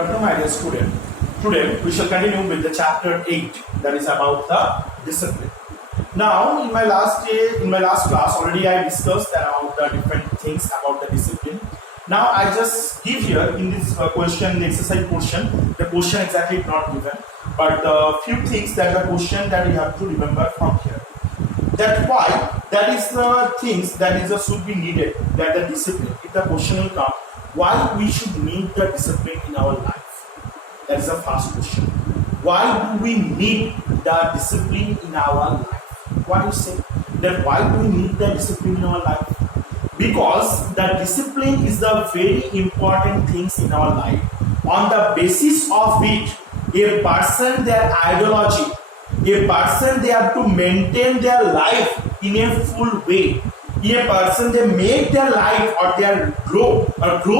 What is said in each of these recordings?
afternoon, my dear student. Today we shall continue with the chapter 8, that is about the discipline. Now, in my last class, already I discussed about the different things about the discipline. Now, I just give here in this question, the exercise portion, the question exactly not given, but the few things that the question that you have to remember from here. That why, that is the things that is should be needed, that the discipline, if the question will come, why we should need the discipline in our life? That is the first question. Why do we need the discipline in our life? What you say? That why do we need the discipline in our life? Because the discipline is the very important things in our life, on the basis of which a person, their ideology, a person, they have to maintain their life in a full way. A person, they make their life or their grow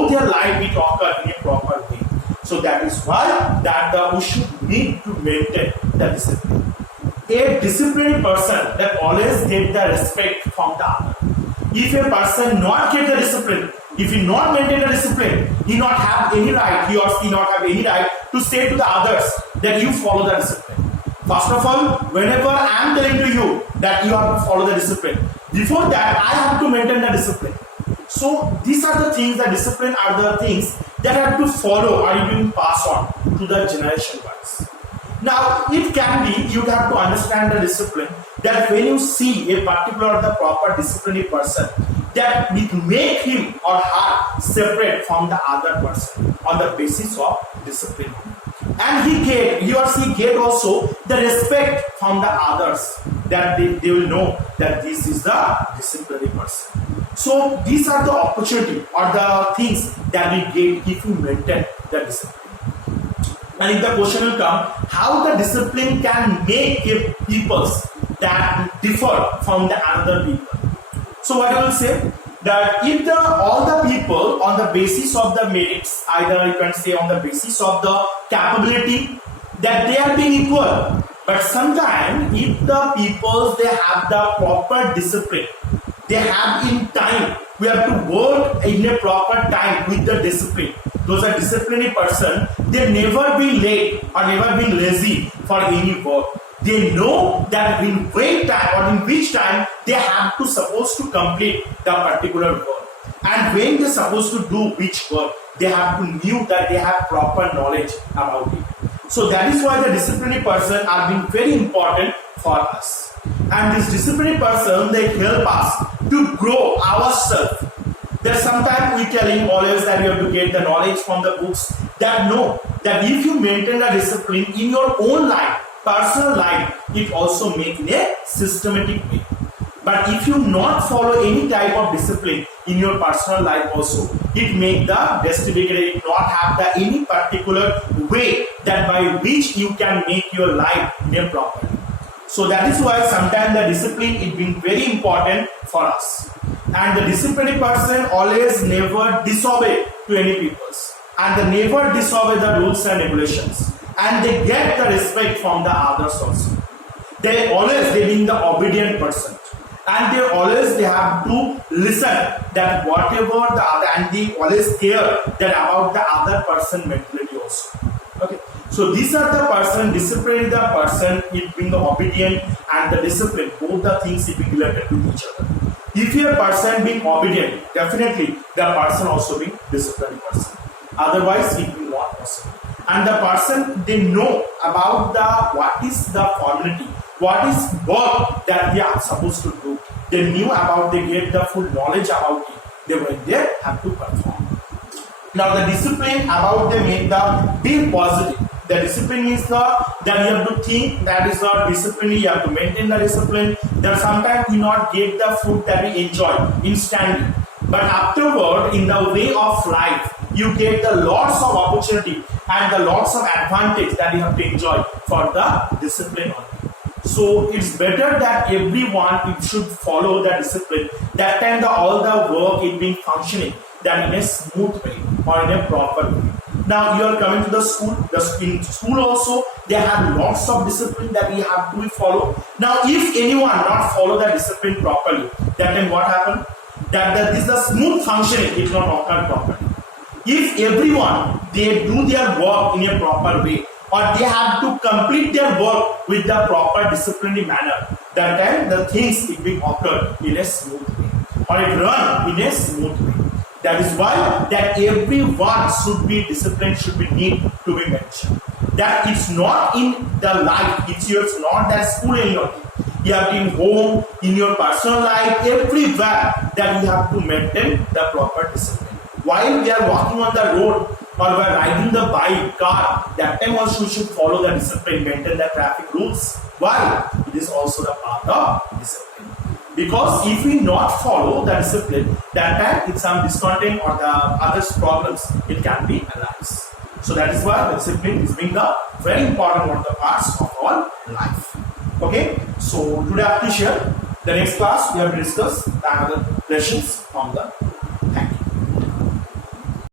their life, it occur in a proper way. So that is why that we should need to maintain the discipline. A disciplined person that always get the respect from the other. If a person not get the discipline, if he not maintain the discipline, he not have any right, he or she not have any right to say to the others that you follow the discipline. First of all, whenever I am telling to you that you have to follow the discipline, before that I have to maintain the discipline. So these are the things, the discipline are the things that I have to follow or even pass on to the generation wise. Now it can be, you have to understand the discipline, that when you see a particular the proper disciplined person, that it make him or her separate from the other person on the basis of discipline. And he or she get also the respect from the others, that they will know that this is the disciplined person. So these are the opportunity or the things that we get if you maintain the discipline. And if the question will come, how the discipline can make a peoples that differ from the other people. So what I will say, that if all the people on the basis of the merits, either you can say on the basis of the capability, that they are being equal. But sometimes if the people, they have the proper discipline, they have in time, we have to work in a proper time with the discipline. Those are disciplined person, they never be late or never be lazy for any work. They know that in which time or in which time they have to supposed to complete the particular work, and when they supposed to do which work, they have to know that they have proper knowledge about it. So that is why the disciplined person are being very important for us. And this disciplined person, they help us to grow ourselves. That sometimes we telling always that you have to get the knowledge from the books. That no, that if you maintain the discipline in your own life, personal life, it also make in a systematic way. But if you not follow any type of discipline in your personal life also, it make the distributed, it not have the any particular way that by which you can make your life in a proper. So that is why sometimes the discipline is being very important for us. And the disciplined person always never disobey to any peoples, and they never disobey the rules and regulations, and they get the respect from the others also. They being the obedient person, and they have to listen that whatever the other, and they always care that about the other person mentality also. Okay. So these are the person, disciplined the person, it being the obedient and the discipline, both the things it being related to each other. If a person being obedient, definitely the person also being disciplined person. Otherwise, it will not possible. And the person, they know about what is the formality, what is work that they are supposed to do. They knew about, they get the full knowledge about it. They went there, have to perform. Now the discipline about they make the be positive. The discipline is that you have to think, that is the discipline, you have to maintain the discipline. That sometimes we not get the food that we enjoy instantly, but afterward in the way of life, you get the lots of opportunity and the lots of advantage that you have to enjoy for the discipline only. So it's better that everyone should follow the discipline. That time all the work is being functioning than in a smooth way or in a proper way. Now you are coming to the school. In school also they have lots of discipline that we have to follow. Now if anyone not follow the discipline properly, that time what happen? That this the smooth functioning it not occur properly. if everyone they do their work in a proper way, or they have to complete their work with the proper disciplinary manner, that time the things it will occur in a smooth way, or it run in a smooth way. That is why that everyone should be disciplined, should be need to be mentioned. That it's not in the life, it's not that school anymore. You have in home, in your personal life, everywhere that you have to maintain the proper discipline. While we are walking on the road or we are riding the bike, car, that time also we should follow the discipline, maintain the traffic rules. Why? It is also the part of discipline. Because if we not follow the discipline, that time it's some discontent or the other problems, it can be arise. So that is why the discipline is being the very important one of the parts of our life. Okay, so today I have to share. The next class we have discussed the other lessons from the